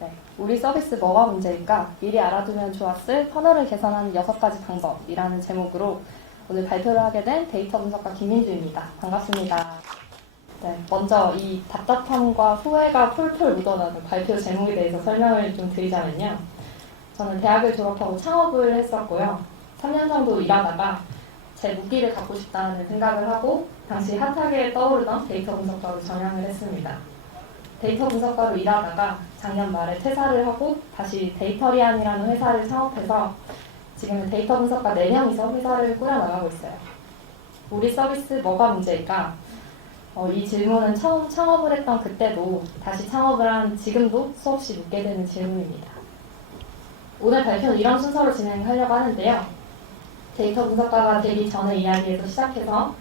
네, 우리 서비스 뭐가 문제일까? 미리 알아두면 좋았을 터널을 개선하는 6가지 방법이라는 제목으로 오늘 발표를 하게 된 데이터 분석가 김민주입니다. 반갑습니다. 네, 먼저 이 답답함과 후회가 폴폴 묻어나는 발표 제목에 대해서 설명을 좀 드리자면요. 저는 대학을 졸업하고 창업을 했었고요. 3년 정도 일하다가 제 무기를 갖고 싶다는 생각을 하고 당시 핫하게 떠오르던 데이터 분석가로 전향을 했습니다. 데이터 분석가로 일하다가 작년 말에 퇴사를 하고 다시 데이터리안이라는 회사를 창업해서 지금은 데이터 분석가 4명이서 회사를 꾸려나가고 있어요. 우리 서비스 뭐가 문제일까? 이 질문은 처음 창업을 했던 그때도 다시 창업을 한 지금도 수없이 묻게 되는 질문입니다. 오늘 발표는 이런 순서로 진행하려고 하는데요. 데이터 분석가가 되기 전의 이야기에서 시작해서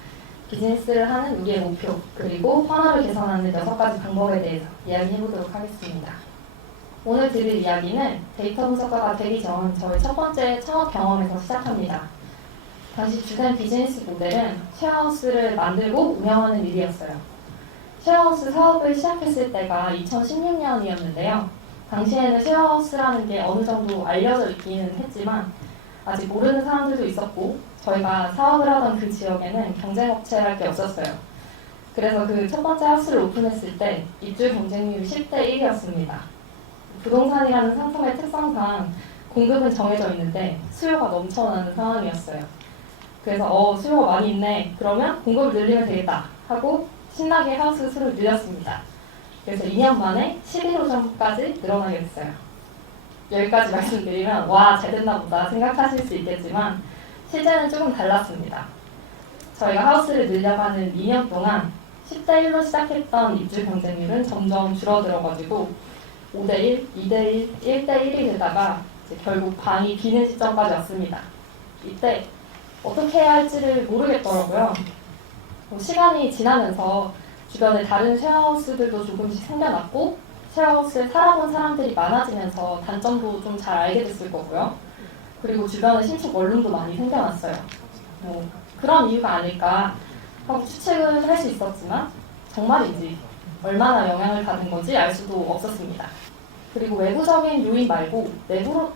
비즈니스를 하는 우리의 목표, 그리고 퍼널을 개선하는 6가지 방법에 대해서 이야기해보도록 하겠습니다. 오늘 들을 이야기는 데이터 분석가가 되기 전 저의 첫 번째 창업 경험에서 시작합니다. 당시 주된 비즈니스 모델은 쉐어하우스를 만들고 운영하는 일이었어요. 쉐어하우스 사업을 시작했을 때가 2016년이었는데요. 당시에는 쉐어하우스라는 게 어느 정도 알려져 있기는 했지만 아직 모르는 사람들도 있었고 저희가 사업을 하던 그 지역에는 경쟁업체할 게 없었어요. 그래서 그 첫 번째 하우스를 오픈했을 때 입주 경쟁률이 10대 1이었습니다. 부동산이라는 상품의 특성상 공급은 정해져 있는데 수요가 넘쳐나는 상황이었어요. 그래서 수요가 많이 있네. 그러면 공급을 늘리면 되겠다 하고 신나게 하우스 수를 늘렸습니다. 그래서 2년 만에 11호점까지 늘어나게 됐어요. 여기까지 말씀드리면 와, 잘 됐나 보다 생각하실 수 있겠지만 실제는 조금 달랐습니다. 저희가 하우스를 늘려가는 2년 동안 10대 1로 시작했던 입주 경쟁률은 점점 줄어들어가지고 5대1, 2대1, 1대1이 되다가 이제 결국 방이 비는 시점까지 왔습니다. 이때 어떻게 해야 할지를 모르겠더라고요. 시간이 지나면서 주변에 다른 쉐어하우스들도 조금씩 생겨났고 쉐어하우스에 살아본 사람들이 많아지면서 단점도 좀 잘 알게 됐을 거고요. 그리고 주변에 신축 원룸도 많이 생겨났어요. 그런 이유가 아닐까 하고 추측을 할 수 있었지만 정말인지 얼마나 영향을 받은 건지 알 수도 없었습니다. 그리고 외부적인 요인 말고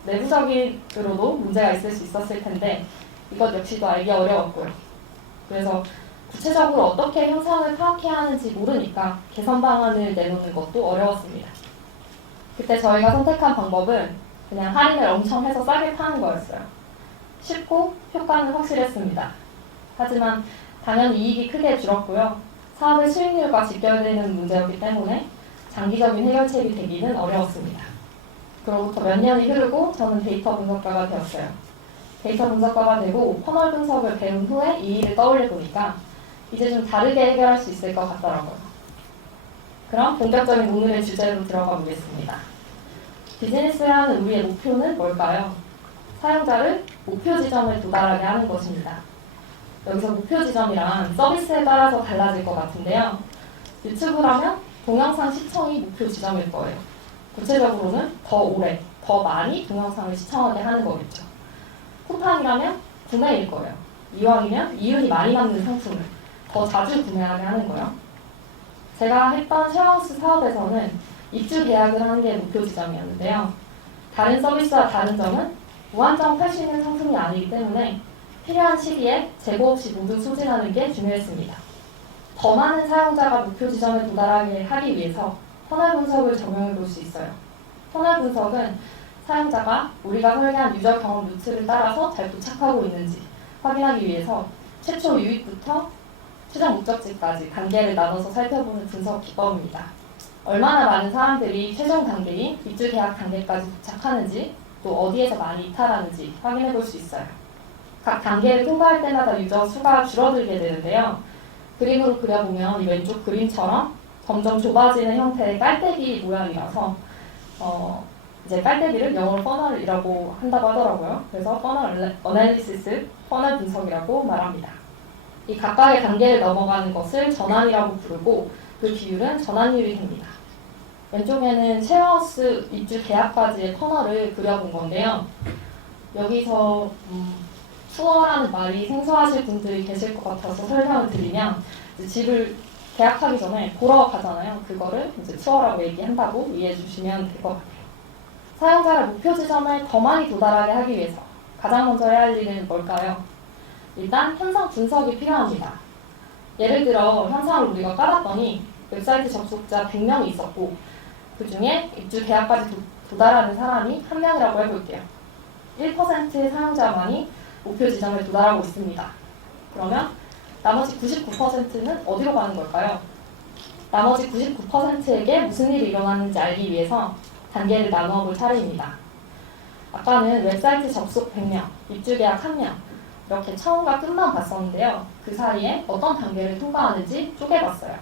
내부적으로도 문제가 있을 수 있었을 텐데 이것 역시도 알기 어려웠고요. 그래서 구체적으로 어떻게 현상을 파악해야 하는지 모르니까 개선 방안을 내놓는 것도 어려웠습니다. 그때 저희가 선택한 방법은 그냥 할인을 엄청 해서 싸게 파는 거였어요. 쉽고 효과는 확실했습니다. 하지만 당연히 이익이 크게 줄었고요. 사업의 수익률과 직결되는 문제였기 때문에 장기적인 해결책이 되기는 어려웠습니다. 그로부터 몇 년이 흐르고 저는 데이터 분석가가 되었어요. 데이터 분석가가 되고 퍼널 분석을 배운 후에 이 일을 떠올려 보니까 이제 좀 다르게 해결할 수 있을 것 같더라고요. 그럼 본격적인 오늘의 주제로 들어가 보겠습니다. 비즈니스를 하는 우리의 목표는 뭘까요? 사용자를 목표 지점에 도달하게 하는 것입니다. 여기서 목표 지점이란 서비스에 따라서 달라질 것 같은데요. 유튜브라면 동영상 시청이 목표 지점일 거예요. 구체적으로는 더 오래, 더 많이 동영상을 시청하게 하는 거겠죠. 쿠팡이라면 구매일 거예요. 이왕이면 이윤이 많이 남는 상품을 더 자주 구매하게 하는 거예요. 제가 했던 쉐어하우스 사업에서는 입주 계약을 하는 게 목표 지점이었는데요. 다른 서비스와 다른 점은 무한정 팔 수 있는 상품이 아니기 때문에 필요한 시기에 재고 없이 모두 소진하는 게 중요했습니다. 더 많은 사용자가 목표 지점에 도달하게 하기 위해서 터널 분석을 적용해 볼 수 있어요. 터널 분석은 사용자가 우리가 설계한 유저 경험 루트를 따라서 잘 도착하고 있는지 확인하기 위해서 최초 유입부터 최종 목적지까지 단계를 나눠서 살펴보는 분석 기법입니다. 얼마나 많은 사람들이 최종 단계인 입주 계약 단계까지 도착하는지 또 어디에서 많이 이탈하는지 확인해 볼 수 있어요. 각 단계를 통과할 때마다 유저 수가 줄어들게 되는데요. 그림으로 그려보면 이 왼쪽 그림처럼 점점 좁아지는 형태의 깔때기 모양이라서 이제 깔때기를 영어로 퍼널이라고 한다고 하더라고요. 그래서 퍼널 어널리시스, 퍼널 분석이라고 말합니다. 이 각각의 단계를 넘어가는 것을 전환이라고 부르고 그 비율은 전환율이 됩니다. 왼쪽에는 쉐어하우스 입주 계약까지의 터널을 그려본 건데요. 여기서 투어라는 말이 생소하실 분들이 계실 것 같아서 설명을 드리면 집을 계약하기 전에 보러 가잖아요. 그거를 이제 투어라고 얘기한다고 이해해 주시면 될 것 같아요. 사용자를 목표 지점에 더 많이 도달하게 하기 위해서 가장 먼저 해야 할 일은 뭘까요? 일단 현상 분석이 필요합니다. 예를 들어 현상을 우리가 깔았더니 웹사이트 접속자 100명이 있었고 그 중에 입주 계약까지 도달하는 사람이 1명이라고 해볼게요. 1%의 사용자만이 목표 지점에 도달하고 있습니다. 그러면 나머지 99%는 어디로 가는 걸까요? 나머지 99%에게 무슨 일이 일어나는지 알기 위해서 단계를 나누어 볼 차례입니다. 아까는 웹사이트 접속 100명, 입주 계약 1명 이렇게 처음과 끝만 봤었는데요. 그 사이에 어떤 단계를 통과하는지 쪼개봤어요.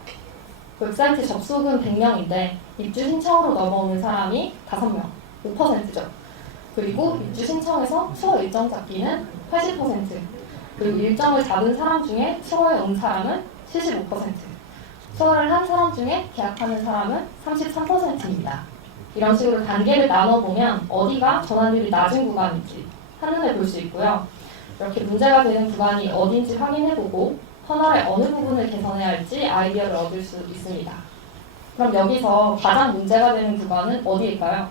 웹사이트 접속은 100명인데 입주 신청으로 넘어오는 사람이 5명, 5%죠. 그리고 입주 신청에서 수어 일정 잡기는 80%, 그리고 일정을 잡은 사람 중에 수어에 온 사람은 75%, 수어를 한 사람 중에 계약하는 사람은 33%입니다. 이런 식으로 단계를 나눠보면 어디가 전환율이 낮은 구간인지 한눈에 볼 수 있고요. 이렇게 문제가 되는 구간이 어딘지 확인해보고 터널의 어느 부분을 개선해야 할지 아이디어를 얻을 수 있습니다. 그럼 여기서 가장 문제가 되는 구간은 어디일까요?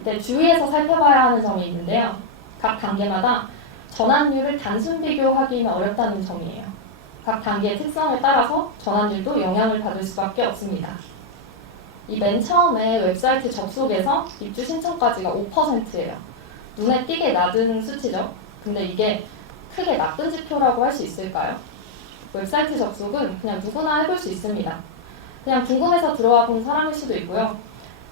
이때 주의해서 살펴봐야 하는 점이 있는데요. 각 단계마다 전환율을 단순 비교하기는 어렵다는 점이에요. 각 단계의 특성에 따라서 전환율도 영향을 받을 수밖에 없습니다. 이 맨 처음에 웹사이트 접속에서 입주 신청까지가 5%예요. 눈에 띄게 낮은 수치죠. 근데 이게 크게 나쁜 지표라고 할 수 있을까요? 웹사이트 접속은 그냥 누구나 해볼 수 있습니다. 그냥 궁금해서 들어와 본 사람일 수도 있고요.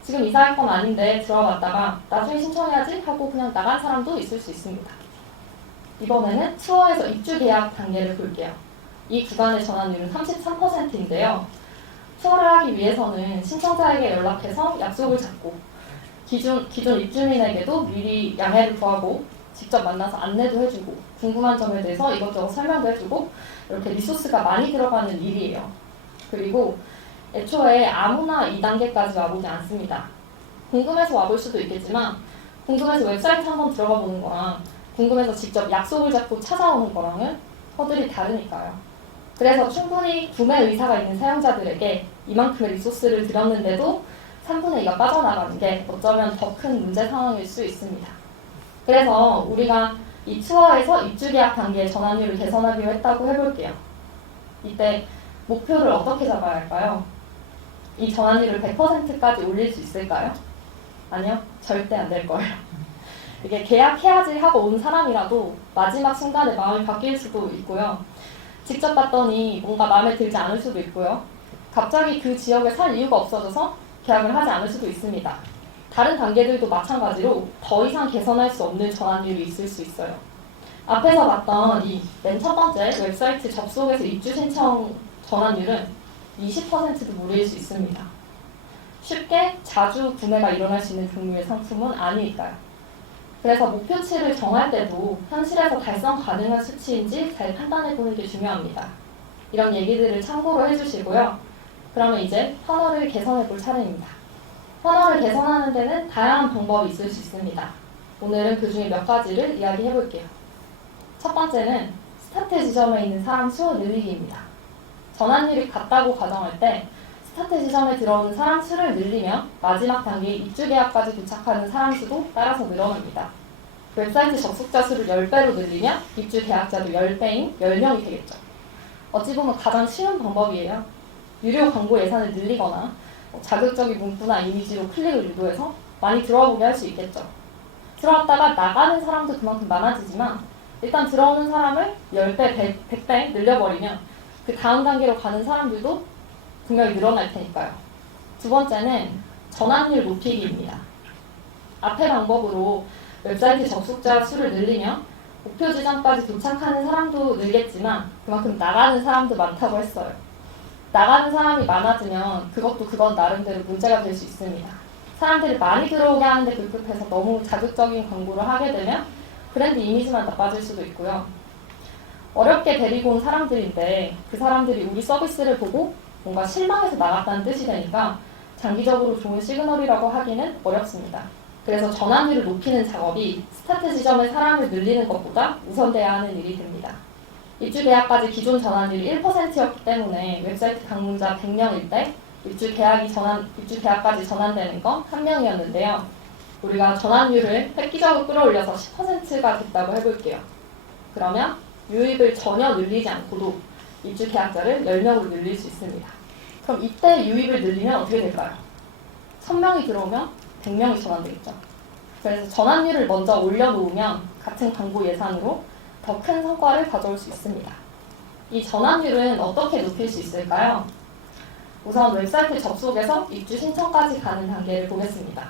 지금 이사할 건 아닌데 들어봤다가 나중에 신청해야지 하고 그냥 나간 사람도 있을 수 있습니다. 이번에는 투어에서 입주 계약 단계를 볼게요. 이 구간의 전환율은 33%인데요. 투어를 하기 위해서는 신청자에게 연락해서 약속을 잡고 기존 입주민에게도 미리 양해를 구하고 직접 만나서 안내도 해주고 궁금한 점에 대해서 이것저것 설명도 해주고 이렇게 리소스가 많이 들어가는 일이에요. 그리고 애초에 아무나 2단계까지 와보지 않습니다. 궁금해서 와볼 수도 있겠지만 궁금해서 웹사이트 한번 들어가 보는 거랑 궁금해서 직접 약속을 잡고 찾아오는 거랑은 허들이 다르니까요. 그래서 충분히 구매 의사가 있는 사용자들에게 이만큼의 리소스를 드렸는데도 3분의 2가 빠져나가는 게 어쩌면 더 큰 문제 상황일 수 있습니다. 그래서 우리가 이 투어에서 입주 계약 단계의 전환율을 개선하기로 했다고 해볼게요. 이때 목표를 어떻게 잡아야 할까요? 이 전환율을 100%까지 올릴 수 있을까요? 아니요, 절대 안 될 거예요. 이게 계약해야지 하고 온 사람이라도 마지막 순간에 마음이 바뀔 수도 있고요. 직접 봤더니 뭔가 마음에 들지 않을 수도 있고요. 갑자기 그 지역에 살 이유가 없어져서 계약을 하지 않을 수도 있습니다. 다른 단계들도 마찬가지로 더 이상 개선할 수 없는 전환율이 있을 수 있어요. 앞에서 봤던 이 맨 첫 번째 웹사이트 접속에서 입주 신청 전환율은 20%도 무리일 수 있습니다. 쉽게 자주 구매가 일어날 수 있는 종류의 상품은 아니니까요. 그래서 목표치를 정할 때도 현실에서 달성 가능한 수치인지 잘 판단해보는 게 중요합니다. 이런 얘기들을 참고로 해주시고요. 그러면 이제 터널을 개선해볼 차례입니다. 터널을 개선하는 데는 다양한 방법이 있을 수 있습니다. 오늘은 그 중에 몇 가지를 이야기해볼게요. 첫 번째는 스타트 지점에 있는 사람 수 늘리기입니다. 전환율이 같다고 가정할 때 스타트 지점에 들어오는 사람 수를 늘리면 마지막 단계의 입주 계약까지 도착하는 사람 수도 따라서 늘어납니다. 웹사이트 접속자 수를 10배로 늘리면 입주 계약자도 10배인 10명이 되겠죠. 어찌 보면 가장 쉬운 방법이에요. 유료 광고 예산을 늘리거나 자극적인 문구나 이미지로 클릭을 유도해서 많이 들어보게 할 수 있겠죠. 들어왔다가 나가는 사람도 그만큼 많아지지만 일단 들어오는 사람을 10배, 100배 늘려버리면 그 다음 단계로 가는 사람들도 분명히 늘어날 테니까요. 두 번째는 전환율 높이기입니다. 앞의 방법으로 웹사이트 접속자 수를 늘리면 목표 지점까지 도착하는 사람도 늘겠지만 그만큼 나가는 사람도 많다고 했어요. 나가는 사람이 많아지면 그건 나름대로 문제가 될 수 있습니다. 사람들이 많이 들어오게 하는데 급급해서 너무 자극적인 광고를 하게 되면 브랜드 이미지만 나빠질 수도 있고요. 어렵게 데리고 온 사람들인데 그 사람들이 우리 서비스를 보고 뭔가 실망해서 나갔다는 뜻이 되니까 장기적으로 좋은 시그널이라고 하기는 어렵습니다. 그래서 전환율을 높이는 작업이 스타트 지점의 사람을 늘리는 것보다 우선돼야 하는 일이 됩니다. 입주 계약까지 기존 전환율이 1%였기 때문에 웹사이트 방문자 100명일 때 입주 계약까지 전환되는 건 1명이었는데요. 우리가 전환율을 획기적으로 끌어올려서 10%가 됐다고 해볼게요. 그러면 유입을 전혀 늘리지 않고도 입주 계약자를 10명으로 늘릴 수 있습니다. 그럼 이때 유입을 늘리면 어떻게 될까요? 1000명이 들어오면 100명이 전환되겠죠. 그래서 전환율을 먼저 올려놓으면 같은 광고 예산으로 더 큰 성과를 가져올 수 있습니다. 이 전환율은 어떻게 높일 수 있을까요? 우선 웹사이트 접속에서 입주 신청까지 가는 단계를 보겠습니다.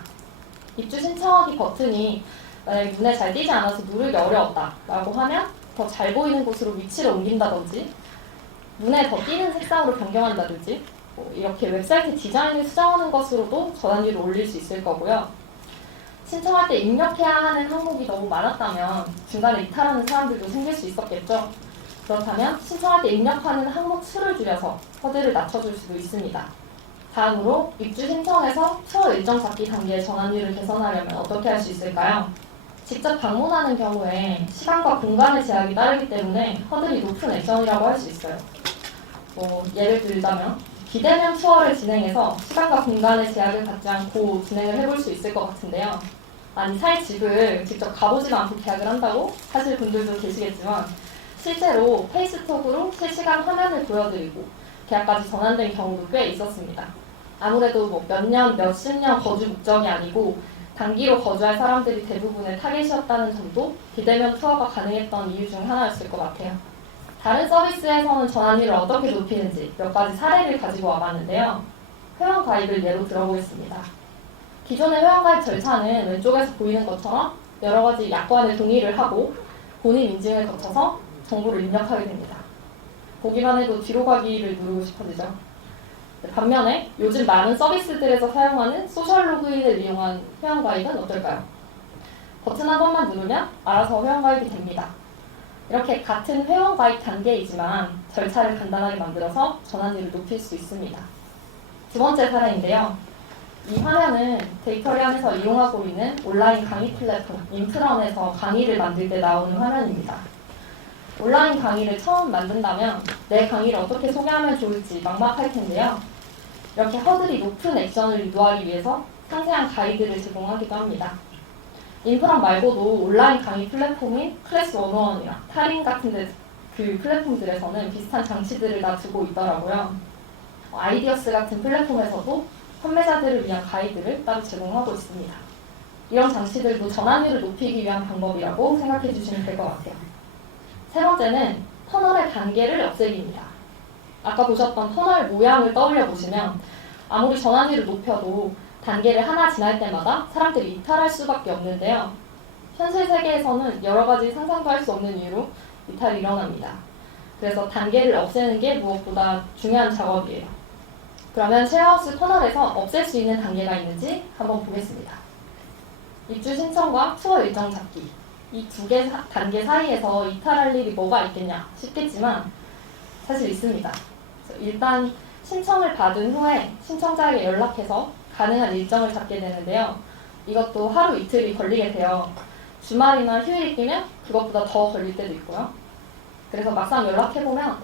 입주 신청하기 버튼이 만약에 눈에 잘 띄지 않아서 누르기 어려웠다 라고 하면 더 잘 보이는 곳으로 위치를 옮긴다든지 눈에 더 띄는 색상으로 변경한다든지 이렇게 웹사이트 디자인을 수정하는 것으로도 전환율을 올릴 수 있을 거고요. 신청할 때 입력해야 하는 항목이 너무 많았다면 중간에 이탈하는 사람들도 생길 수 있었겠죠. 그렇다면 신청할 때 입력하는 항목 수를 줄여서 허들을 낮춰줄 수도 있습니다. 다음으로 입주 신청에서 투어 일정 잡기 단계의 전환율을 개선하려면 어떻게 할 수 있을까요? 직접 방문하는 경우에 시간과 공간의 제약이 따르기 때문에 허들이 높은 액션이라고 할 수 있어요. 예를 들자면 비대면 투어를 진행해서 시간과 공간의 제약을 갖지 않고 진행을 해볼 수 있을 것 같은데요. 아니 살 집을 직접 가보지도 않고 계약을 한다고 하실 분들도 계시겠지만 실제로 페이스톡으로 실시간 화면을 보여드리고 계약까지 전환된 경우도 꽤 있었습니다. 아무래도 몇 년, 몇십 년 거주 목적이 아니고 단기로 거주할 사람들이 대부분의 타겟이었다는 점도 비대면 투어가 가능했던 이유 중 하나였을 것 같아요. 다른 서비스에서는 전환율을 어떻게 높이는지 몇 가지 사례를 가지고 와봤는데요. 회원가입을 예로 들어보겠습니다. 기존의 회원가입 절차는 왼쪽에서 보이는 것처럼 여러 가지 약관에 동의를 하고 본인 인증을 거쳐서 정보를 입력하게 됩니다. 보기만 해도 뒤로 가기를 누르고 싶어지죠. 반면에 요즘 많은 서비스들에서 사용하는 소셜 로그인을 이용한 회원가입은 어떨까요? 버튼 한 번만 누르면 알아서 회원가입이 됩니다. 이렇게 같은 회원가입 단계이지만 절차를 간단하게 만들어서 전환율을 높일 수 있습니다. 두 번째 사례인데요. 이 화면은 데이터리안에서 이용하고 있는 온라인 강의 플랫폼 인프런에서 강의를 만들 때 나오는 화면입니다. 온라인 강의를 처음 만든다면 내 강의를 어떻게 소개하면 좋을지 막막할 텐데요. 이렇게 허들이 높은 액션을 유도하기 위해서 상세한 가이드를 제공하기도 합니다. 인프런 말고도 온라인 강의 플랫폼인 클래스 101이나 타린 같은 그 플랫폼들에서는 비슷한 장치들을 다 두고 있더라고요. 아이디어스 같은 플랫폼에서도 판매자들을 위한 가이드를 따로 제공하고 있습니다. 이런 장치들도 전환율을 높이기 위한 방법이라고 생각해 주시면 될 것 같아요. 세 번째는 터널의 단계를 없애기입니다. 아까 보셨던 터널 모양을 떠올려 보시면 아무리 전환율을 높여도 단계를 하나 지날 때마다 사람들이 이탈할 수밖에 없는데요. 현실 세계에서는 여러 가지 상상도 할 수 없는 이유로 이탈이 일어납니다. 그래서 단계를 없애는 게 무엇보다 중요한 작업이에요. 그러면 쉐어하우스 터널에서 없앨 수 있는 단계가 있는지 한번 보겠습니다. 입주 신청과 투어 일정 잡기. 이 두 개 단계 사이에서 이탈할 일이 뭐가 있겠냐 싶겠지만 사실 있습니다. 일단 신청을 받은 후에 신청자에게 연락해서 가능한 일정을 잡게 되는데요. 이것도 하루 이틀이 걸리게 돼요. 주말이나 휴일이 끼면 그것보다 더 걸릴 때도 있고요. 그래서 막상 연락해보면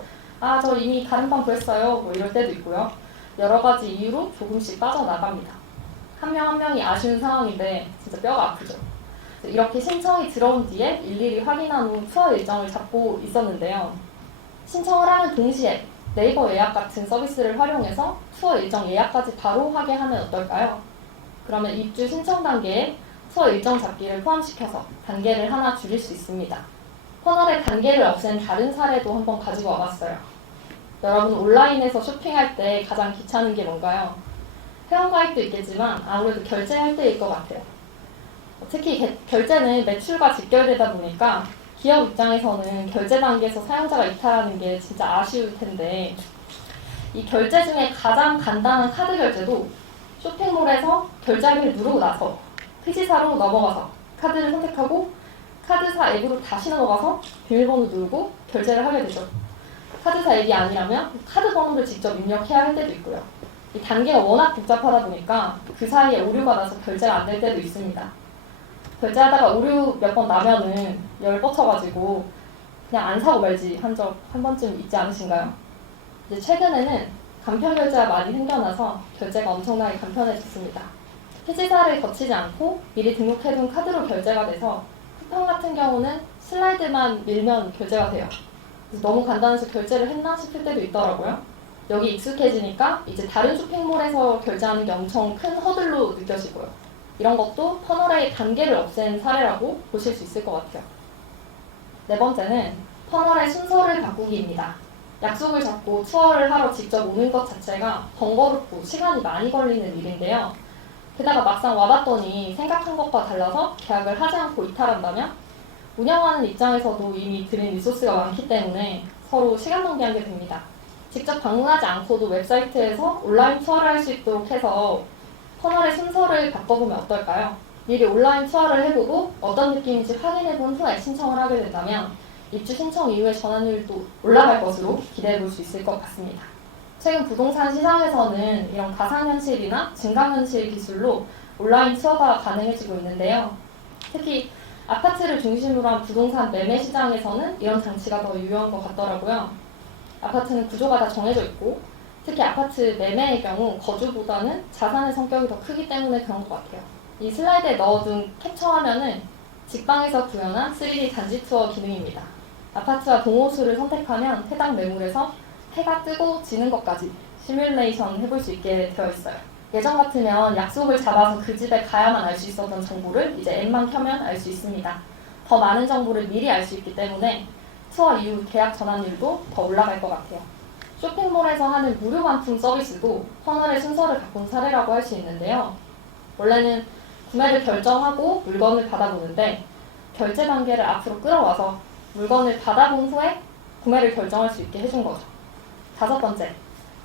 저 이미 다른 방 구했어요 이럴 때도 있고요. 여러 가지 이유로 조금씩 빠져나갑니다. 한 명 한 명이 아쉬운 상황인데 진짜 뼈가 아프죠. 이렇게 신청이 들어온 뒤에 일일이 확인한 후 투어 일정을 잡고 있었는데요. 신청을 하는 동시에 네이버 예약 같은 서비스를 활용해서 투어 일정 예약까지 바로 하게 하면 어떨까요? 그러면 입주 신청 단계에 투어 일정 잡기를 포함시켜서 단계를 하나 줄일 수 있습니다. 터널의 단계를 없앤 다른 사례도 한번 가지고 와봤어요. 여러분 온라인에서 쇼핑할 때 가장 귀찮은 게 뭔가요? 회원가입도 있겠지만 아무래도 결제할 때일 것 같아요. 특히 결제는 매출과 직결되다 보니까 기업 입장에서는 결제 단계에서 사용자가 이탈하는 게 진짜 아쉬울 텐데 이 결제 중에 가장 간단한 카드 결제도 쇼핑몰에서 결제하기를 누르고 나서 피지사로 넘어가서 카드를 선택하고 카드사 앱으로 다시 넘어가서 비밀번호 누르고 결제를 하게 되죠. 카드사 앱이 아니라면 카드 번호를 직접 입력해야 할 때도 있고요. 이 단계가 워낙 복잡하다 보니까 그 사이에 오류가 나서 결제가 안 될 때도 있습니다. 결제하다가 오류 몇 번 나면은 열 뻗쳐가지고 그냥 안 사고 말지 한 적 한 번쯤 있지 않으신가요? 이제 최근에는 간편 결제가 많이 생겨나서 결제가 엄청나게 간편해졌습니다. 폐지사를 거치지 않고 미리 등록해둔 카드로 결제가 돼서 쿠팡 같은 경우는 슬라이드만 밀면 결제가 돼요. 그래서 너무 간단해서 결제를 했나 싶을 때도 있더라고요. 여기 익숙해지니까 이제 다른 쇼핑몰에서 결제하는 게 엄청 큰 허들로 느껴지고요. 이런 것도 퍼널의 단계를 없앤 사례라고 보실 수 있을 것 같아요. 네 번째는 퍼널의 순서를 바꾸기입니다. 약속을 잡고 투어를 하러 직접 오는 것 자체가 번거롭고 시간이 많이 걸리는 일인데요. 게다가 막상 와봤더니 생각한 것과 달라서 계약을 하지 않고 이탈한다면 운영하는 입장에서도 이미 들인 리소스가 많기 때문에 서로 시간 낭비하게 됩니다. 직접 방문하지 않고도 웹사이트에서 온라인 투어를 할 수 있도록 해서 퍼널의 순서를 바꿔보면 어떨까요? 미리 온라인 투어를 해보고 어떤 느낌인지 확인해본 후에 신청을 하게 된다면 입주 신청 이후의 전환율도 올라갈 것으로 기대해볼 수 있을 것 같습니다. 최근 부동산 시장에서는 이런 가상현실이나 증강현실 기술로 온라인 투어가 가능해지고 있는데요. 특히 아파트를 중심으로 한 부동산 매매 시장에서는 이런 장치가 더 유효한 것 같더라고요. 아파트는 구조가 다 정해져 있고 특히 아파트 매매의 경우 거주보다는 자산의 성격이 더 크기 때문에 그런 것 같아요. 이 슬라이드에 넣어둔 캡처 화면은 직방에서 구현한 3D 단지 투어 기능입니다. 아파트와 동호수를 선택하면 해당 매물에서 해가 뜨고 지는 것까지 시뮬레이션 해볼 수 있게 되어 있어요. 예전 같으면 약속을 잡아서 그 집에 가야만 알 수 있었던 정보를 이제 앱만 켜면 알 수 있습니다. 더 많은 정보를 미리 알 수 있기 때문에 투어 이후 계약 전환율도 더 올라갈 것 같아요. 쇼핑몰에서 하는 무료 반품 서비스도 퍼널의 순서를 바꾼 사례라고 할 수 있는데요. 원래는 구매를 결정하고 물건을 받아보는데 결제 단계를 앞으로 끌어와서 물건을 받아본 후에 구매를 결정할 수 있게 해준 거죠. 다섯 번째,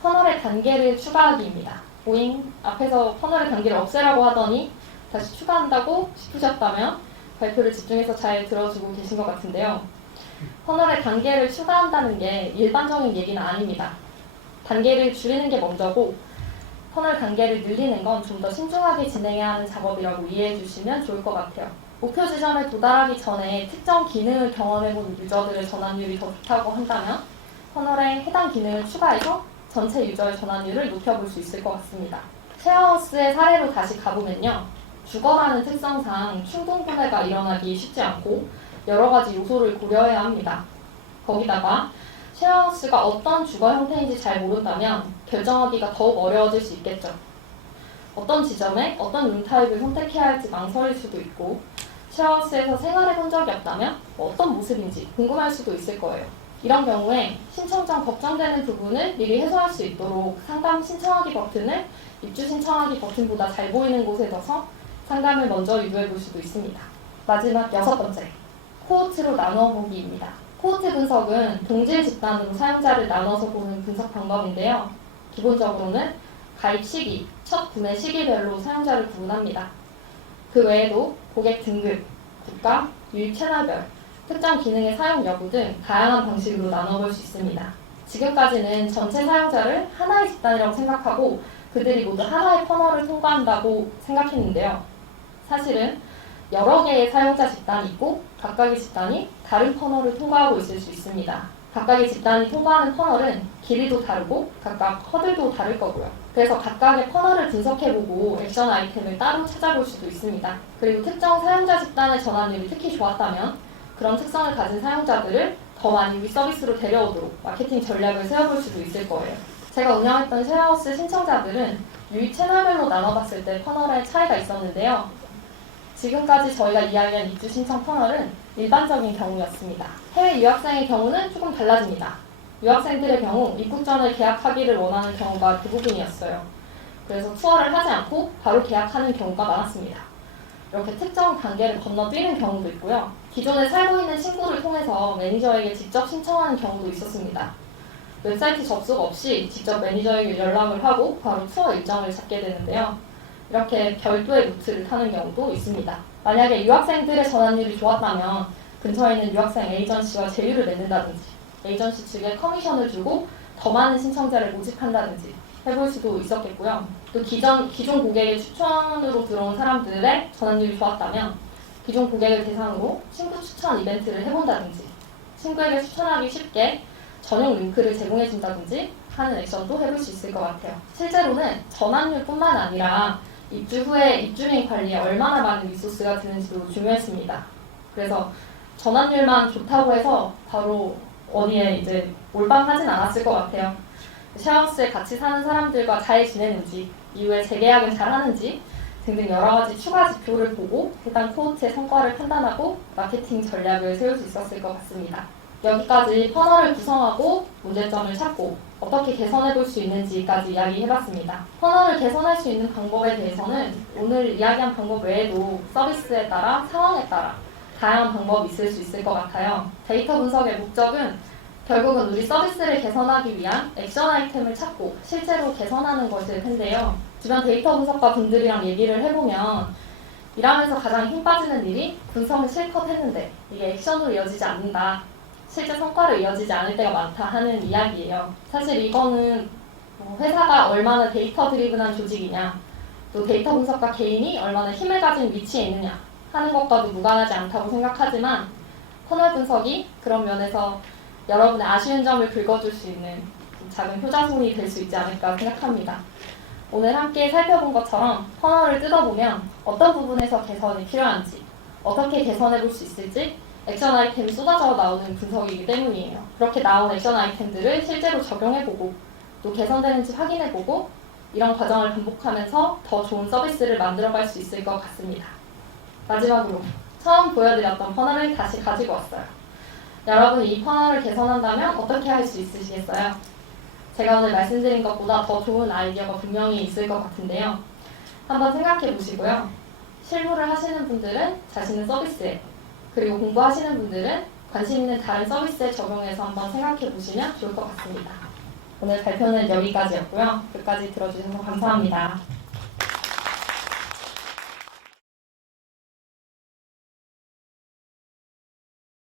퍼널의 단계를 추가하기입니다. 오잉, 앞에서 퍼널의 단계를 없애라고 하더니 다시 추가한다고 싶으셨다면 발표를 집중해서 잘 들어주고 계신 것 같은데요. 퍼널의 단계를 추가한다는 게 일반적인 얘기는 아닙니다. 단계를 줄이는 게 먼저고 퍼널 단계를 늘리는 건 좀 더 신중하게 진행해야 하는 작업이라고 이해해 주시면 좋을 것 같아요. 목표 지점에 도달하기 전에 특정 기능을 경험해본 유저들의 전환율이 더 좋다고 한다면 퍼널에 해당 기능을 추가해서 전체 유저의 전환율을 높여볼 수 있을 것 같습니다. 쉐어하우스의 사례로 다시 가보면요. 주거라는 특성상 충동 구매가 일어나기 쉽지 않고 여러 가지 요소를 고려해야 합니다. 거기다가 쉐어하우스가 어떤 주거 형태인지 잘 모른다면 결정하기가 더욱 어려워질 수 있겠죠. 어떤 지점에 어떤 룸타입을 선택해야 할지 망설일 수도 있고 쉐어하우스에서 생활해 본 적이 없다면 어떤 모습인지 궁금할 수도 있을 거예요. 이런 경우에 신청 전 걱정되는 부분을 미리 해소할 수 있도록 상담 신청하기 버튼을 입주 신청하기 버튼보다 잘 보이는 곳에 둬서 상담을 먼저 유도해 볼 수도 있습니다. 마지막 여섯 번째, 코호트로 나누어 보기입니다. 코호트 분석은 동질 집단으로 사용자를 나눠서 보는 분석 방법인데요. 기본적으로는 가입 시기, 첫 구매 시기별로 사용자를 구분합니다. 그 외에도 고객 등급, 국가, 유입 채널별, 특정 기능의 사용 여부 등 다양한 방식으로 나눠볼 수 있습니다. 지금까지는 전체 사용자를 하나의 집단이라고 생각하고 그들이 모두 하나의 퍼널을 통과한다고 생각했는데요. 사실은 여러 개의 사용자 집단이 있고 각각의 집단이 다른 퍼널을 통과하고 있을 수 있습니다. 각각의 집단이 통과하는 퍼널은 길이도 다르고 각각 허들도 다를 거고요. 그래서 각각의 퍼널을 분석해보고 액션 아이템을 따로 찾아볼 수도 있습니다. 그리고 특정 사용자 집단의 전환율이 특히 좋았다면 그런 특성을 가진 사용자들을 더 많이 우리 서비스로 데려오도록 마케팅 전략을 세워볼 수도 있을 거예요. 제가 운영했던 쉐어하우스 신청자들은 유입 채널별로 나눠봤을 때 퍼널의 차이가 있었는데요. 지금까지 저희가 이야기한 입주 신청 퍼널은 일반적인 경우였습니다. 해외 유학생의 경우는 조금 달라집니다. 유학생들의 경우 입국 전에 계약하기를 원하는 경우가 대부분이었어요. 그래서 투어를 하지 않고 바로 계약하는 경우가 많았습니다. 이렇게 특정 단계를 건너뛰는 경우도 있고요. 기존에 살고 있는 친구를 통해서 매니저에게 직접 신청하는 경우도 있었습니다. 웹사이트 접속 없이 직접 매니저에게 연락을 하고 바로 투어 일정을 잡게 되는데요. 이렇게 별도의 루트를 타는 경우도 있습니다. 만약에 유학생들의 전환율이 좋았다면 근처에 있는 유학생 에이전시와 제휴를 맺는다든지 에이전시 측에 커미션을 주고 더 많은 신청자를 모집한다든지 해볼 수도 있었겠고요. 또 기존 고객의 추천으로 들어온 사람들의 전환율이 좋았다면 기존 고객을 대상으로 친구 추천 이벤트를 해본다든지 친구에게 추천하기 쉽게 전용 링크를 제공해준다든지 하는 액션도 해볼 수 있을 것 같아요. 실제로는 전환율뿐만 아니라 입주 후에 입주민 관리에 얼마나 많은 리소스가 드는지도 중요했습니다. 그래서 전환율만 좋다고 해서 바로 어디에 이제 몰빵하진 않았을 것 같아요. 쉐어하우스에 같이 사는 사람들과 잘 지내는지, 이후에 재계약은 잘 하는지 등등 여러 가지 추가 지표를 보고 해당 코호트의 성과를 판단하고 마케팅 전략을 세울 수 있었을 것 같습니다. 여기까지 퍼널을 구성하고 문제점을 찾고 어떻게 개선해 볼 수 있는지까지 이야기해봤습니다. 퍼널을 개선할 수 있는 방법에 대해서는 오늘 이야기한 방법 외에도 서비스에 따라, 상황에 따라 다양한 방법이 있을 수 있을 것 같아요. 데이터 분석의 목적은 결국은 우리 서비스를 개선하기 위한 액션 아이템을 찾고 실제로 개선하는 것일 텐데요. 주변 데이터 분석가 분들이랑 얘기를 해보면 일하면서 가장 힘 빠지는 일이 분석을 실컷 했는데 이게 액션으로 이어지지 않는다. 실제 성과로 이어지지 않을 때가 많다 하는 이야기예요. 사실 이거는 회사가 얼마나 데이터 드리븐한 조직이냐, 또 데이터 분석가 개인이 얼마나 힘을 가진 위치에 있느냐 하는 것과도 무관하지 않다고 생각하지만 퍼널 분석이 그런 면에서 여러분의 아쉬운 점을 긁어줄 수 있는 작은 효자손이 될 수 있지 않을까 생각합니다. 오늘 함께 살펴본 것처럼 퍼널을 뜯어보면 어떤 부분에서 개선이 필요한지, 어떻게 개선해 볼 수 있을지 액션 아이템이 쏟아져 나오는 분석이기 때문이에요. 그렇게 나온 액션 아이템들을 실제로 적용해보고 또 개선되는지 확인해보고 이런 과정을 반복하면서 더 좋은 서비스를 만들어갈 수 있을 것 같습니다. 마지막으로 처음 보여드렸던 퍼널을 다시 가지고 왔어요. 여러분 이 퍼널을 개선한다면 어떻게 할 수 있으시겠어요? 제가 오늘 말씀드린 것보다 더 좋은 아이디어가 분명히 있을 것 같은데요. 한번 생각해 보시고요. 실무를 하시는 분들은 자신의 서비스에, 그리고 공부하시는 분들은 관심 있는 다른 서비스에 적용해서 한번 생각해 보시면 좋을 것 같습니다. 오늘 발표는 여기까지였고요. 끝까지 들어주셔서 감사합니다.